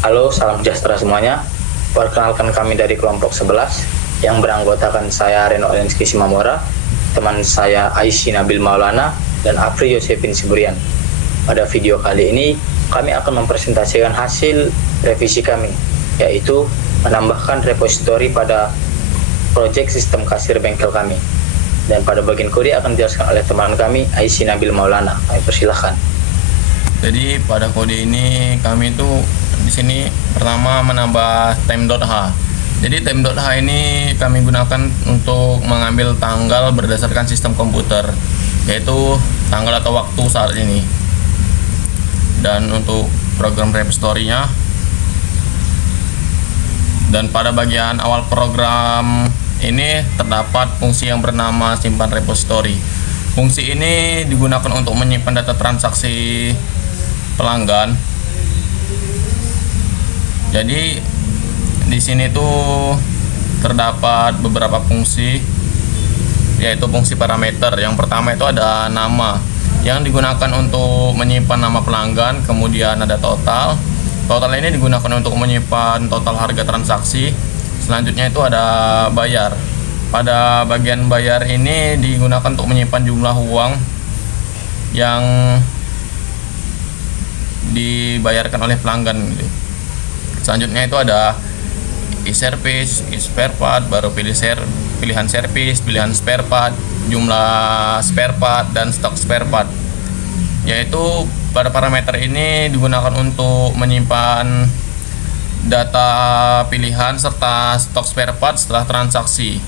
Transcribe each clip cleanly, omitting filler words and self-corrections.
Halo, salam sejahtera semuanya. Perkenalkan kami dari kelompok 11 yang beranggotakan saya Reno Alenski Simamora, teman saya Aishi Nabil Maulana, dan Apri Yosefin Siburian. Pada video kali ini, kami akan mempresentasikan hasil revisi kami, yaitu menambahkan repositori pada proyek sistem kasir bengkel kami. Dan pada bagian kode akan dijelaskan oleh teman kami Aishi Nabil Maulana. Kami persilahkan. Jadi pada kode ini kami itu di sini pertama menambah time.h. Jadi time.h ini kami gunakan untuk mengambil tanggal berdasarkan sistem komputer, yaitu tanggal atau waktu saat ini. Dan untuk program repository-nya, dan pada bagian awal program ini terdapat fungsi yang bernama simpan repository. Fungsi ini digunakan untuk menyimpan data transaksi pelanggan. Jadi di sini tuh terdapat beberapa fungsi, yaitu fungsi parameter. Yang pertama itu ada nama yang digunakan untuk menyimpan nama pelanggan, kemudian ada total. Total ini digunakan untuk menyimpan total harga transaksi. Selanjutnya itu ada bayar. Pada bagian bayar ini digunakan untuk menyimpan jumlah uang yang dibayarkan oleh pelanggan gitu. Selanjutnya itu ada e-service, e-spare part, baru pilihan service, pilihan spare part, jumlah spare part, dan stok spare part. Yaitu pada parameter ini digunakan untuk menyimpan data pilihan serta stok spare part setelah transaksi.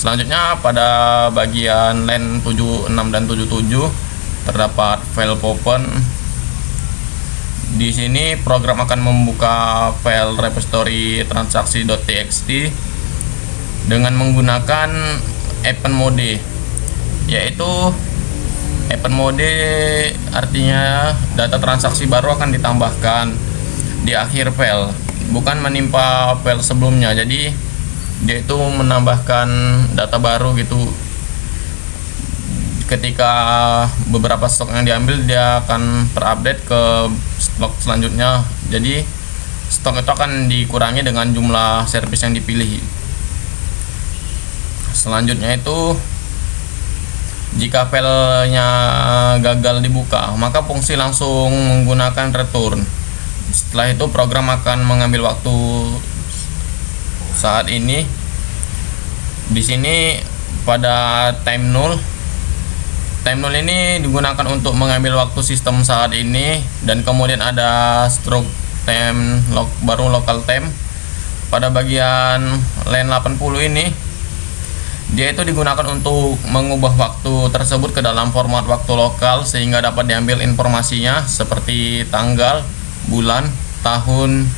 Selanjutnya pada bagian line 76 dan 77 terdapat file open. Di sini program akan membuka file repository transaksi.txt dengan menggunakan event mode, yaitu event mode artinya data transaksi baru akan ditambahkan di akhir file, bukan menimpa file sebelumnya. Jadi dia itu menambahkan data baru gitu. Ketika beberapa stok yang diambil, dia akan terupdate ke stok selanjutnya. Jadi stok itu akan dikurangi dengan jumlah servis yang dipilih. Selanjutnya itu jika filenya gagal dibuka, maka fungsi langsung menggunakan return. Setelah itu program akan mengambil waktu saat ini. Di sini pada time 0 ini digunakan untuk mengambil waktu sistem saat ini, dan kemudian ada stroke time baru local time. Pada bagian line 80 ini dia itu digunakan untuk mengubah waktu tersebut ke dalam format waktu lokal sehingga dapat diambil informasinya seperti tanggal, bulan, tahun,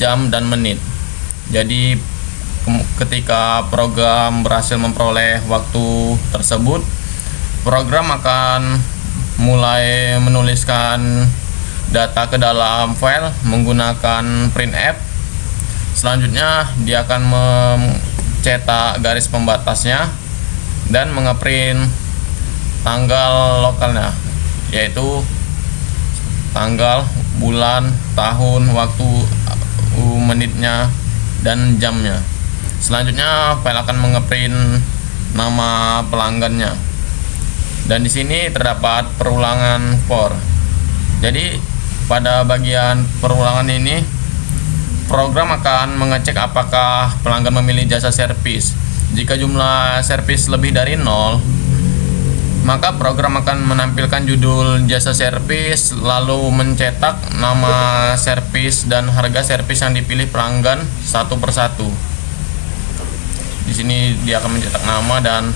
jam, dan menit. Jadi ketika program berhasil memperoleh waktu tersebut, program akan mulai menuliskan data ke dalam file menggunakan printf. Selanjutnya dia akan mencetak garis pembatasnya dan mengeprint tanggal lokalnya, yaitu tanggal, bulan, tahun, waktu, menitnya, dan jamnya. Selanjutnya file akan mengeprint nama pelanggannya. Dan di sini terdapat perulangan for. Jadi pada bagian perulangan ini program akan mengecek apakah pelanggan memilih jasa servis. Jika jumlah servis lebih dari 0, maka program akan menampilkan judul jasa servis, lalu mencetak nama servis dan harga servis yang dipilih pelanggan satu persatu. Di sini dia akan mencetak nama dan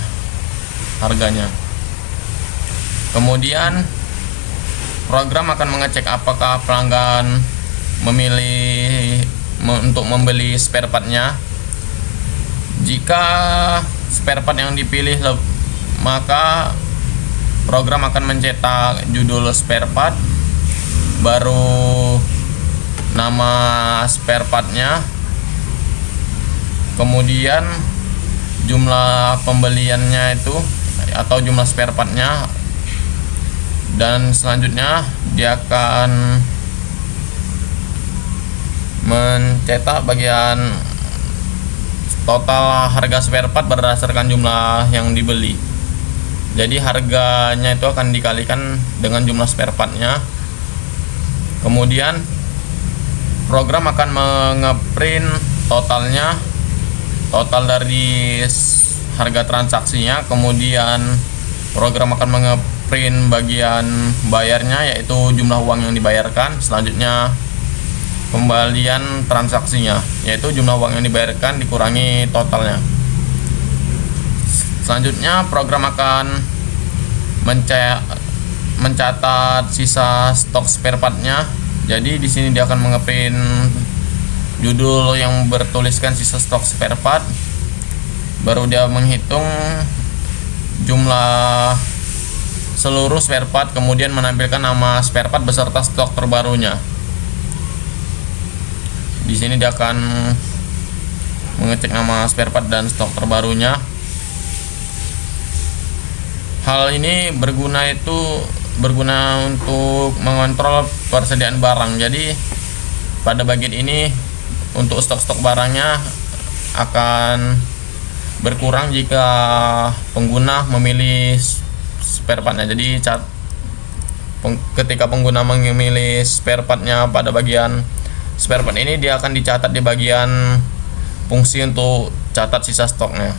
harganya. Kemudian program akan mengecek apakah pelanggan memilih untuk membeli spare part-nya. Jika spare part yang dipilih, maka program akan mencetak judul spare part, baru nama spare part-nya, kemudian jumlah pembeliannya itu atau jumlah spare part-nya, dan selanjutnya dia akan mencetak bagian total harga spare part berdasarkan jumlah yang dibeli. Jadi harganya itu akan dikalikan dengan jumlah spare partnya. Kemudian program akan mengeprint total dari harga transaksinya. Kemudian program akan mengeprint bagian bayarnya, yaitu jumlah uang yang dibayarkan. Selanjutnya pembalian transaksinya, yaitu jumlah uang yang dibayarkan dikurangi totalnya. Selanjutnya program akan mencatat sisa stok spare partnya. Jadi di sini dia akan mengeprint judul yang bertuliskan sisa stok spare part. Baru dia menghitung jumlah seluruh spare part, kemudian menampilkan nama spare part beserta stok terbarunya. Di sini dia akan mengecek nama spare part dan stok terbarunya. Hal ini berguna untuk mengontrol persediaan barang. Jadi pada bagian ini untuk stok-stok barangnya akan berkurang jika pengguna memilih spare partnya. Jadi ketika pengguna memilih spare partnya pada bagian spare part ini, dia akan dicatat di bagian fungsi untuk catat sisa stoknya.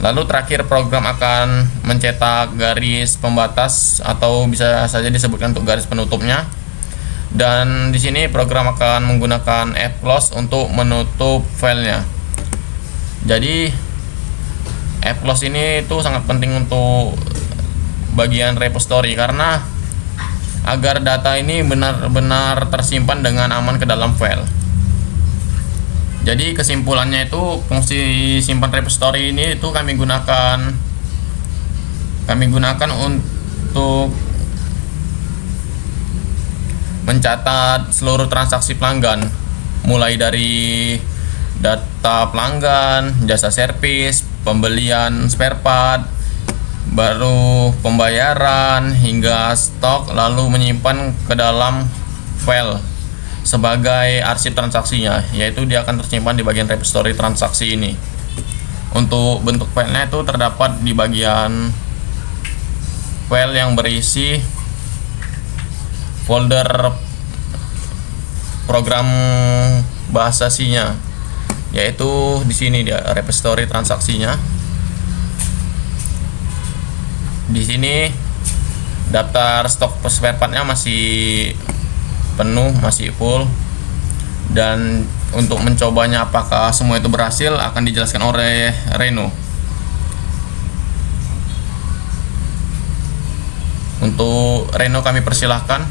Lalu terakhir program akan mencetak garis pembatas atau bisa saja disebutkan untuk garis penutupnya. Dan di sini program akan menggunakan F-close untuk menutup filenya. Jadi F-close ini itu sangat penting untuk bagian repository, karena agar data ini benar-benar tersimpan dengan aman ke dalam file. Jadi kesimpulannya itu, fungsi simpan repository ini itu kami gunakan untuk mencatat seluruh transaksi pelanggan, mulai dari data pelanggan, jasa servis, pembelian spare part, baru pembayaran hingga stok, lalu menyimpan ke dalam file sebagai arsip transaksinya, yaitu dia akan tersimpan di bagian repository transaksi ini. Untuk bentuk filenya itu terdapat di bagian file yang berisi folder program bahasa C-nya, yaitu di sini dia repository transaksinya. Di sini daftar stok spare partnya masih penuh, masih full. Dan untuk mencobanya apakah semua itu berhasil akan dijelaskan oleh Reno. Untuk Reno kami persilahkan.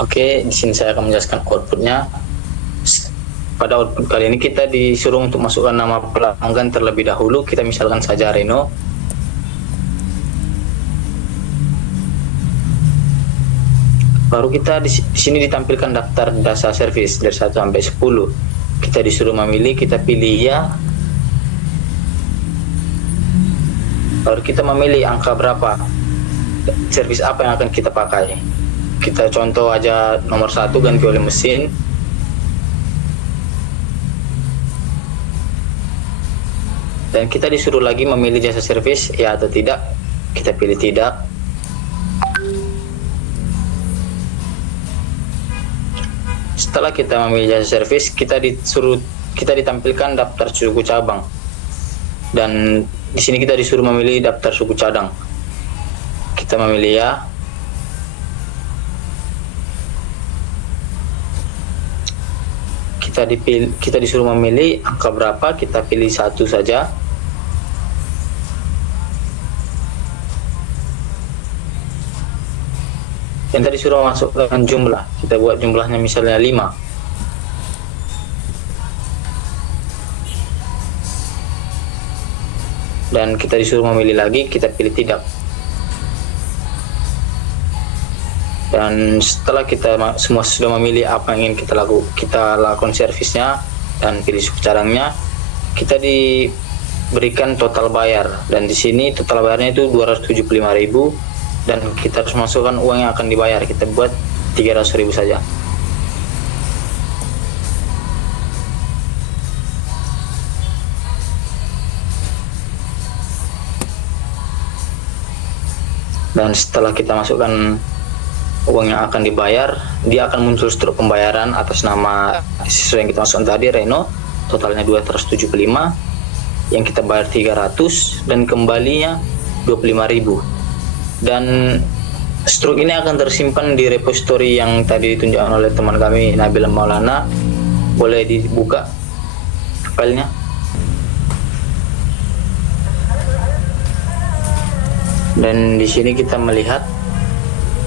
Oke, di sini saya akan menjelaskan outputnya. Pada output kali ini kita disuruh untuk masukkan nama pelanggan terlebih dahulu. Kita misalkan saja Reno. Baru kita di sini ditampilkan daftar jasa servis dari 1 sampai 10. Kita disuruh memilih, kita pilih ya. Baru kita memilih angka berapa, servis apa yang akan kita pakai. Kita contoh aja nomor 1 ganti oli mesin. Dan kita disuruh lagi memilih jasa servis ya atau tidak. Kita pilih tidak. Setelah kita memilih jasa servis, kita ditampilkan daftar suku cabang. Dan di sini kita disuruh memilih daftar suku cadang. Kita memilih ya. Kita disuruh memilih angka berapa, kita pilih 1 saja. Dan tadi disuruh masukkan jumlah, kita buat jumlahnya misalnya 5. Dan kita disuruh memilih lagi, kita pilih tidak. Dan setelah kita semua sudah memilih apa yang ingin kita lakukan servisnya dan pilih suku cadangnya, kita diberikan total bayar. Dan di sini total bayarnya itu 275.000. Dan kita harus masukkan uang yang akan dibayar. Kita buat 300.000 saja. Dan setelah kita masukkan uang yang akan dibayar, dia akan muncul struk pembayaran atas nama siswa yang kita masukkan tadi, Reno, totalnya 275, yang kita bayar 300 dan kembalinya 25.000. Dan struk ini akan tersimpan di repository yang tadi ditunjukkan oleh teman kami Nabil Maulana. Boleh dibuka filenya. Dan di sini kita melihat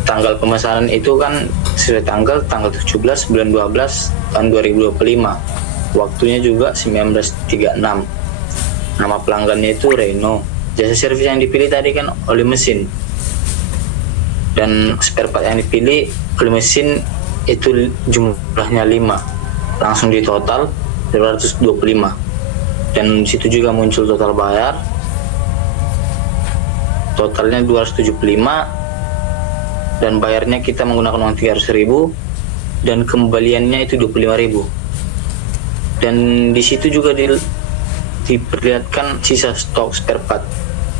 tanggal pemesanan itu kan sesuai tanggal 17 bulan 12 tahun 2025. Waktunya juga 1936. Nama pelanggannya itu Reno. Jasa servis yang dipilih tadi kan oli mesin. Dan spare part yang dipilih oli mesin itu jumlahnya 5. Langsung di total 225. Dan situ juga muncul total bayar. Totalnya 275 dan bayarnya kita menggunakan uang 300.000 dan kembaliannya itu 25.000. Dan di situ juga diperlihatkan sisa stok spare part.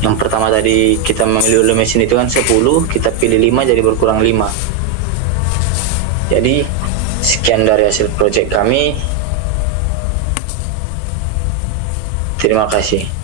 Yang pertama tadi kita memilih oli mesin itu kan 10, kita pilih 5 jadi berkurang 5. Jadi sekian dari hasil project kami. Terima kasih.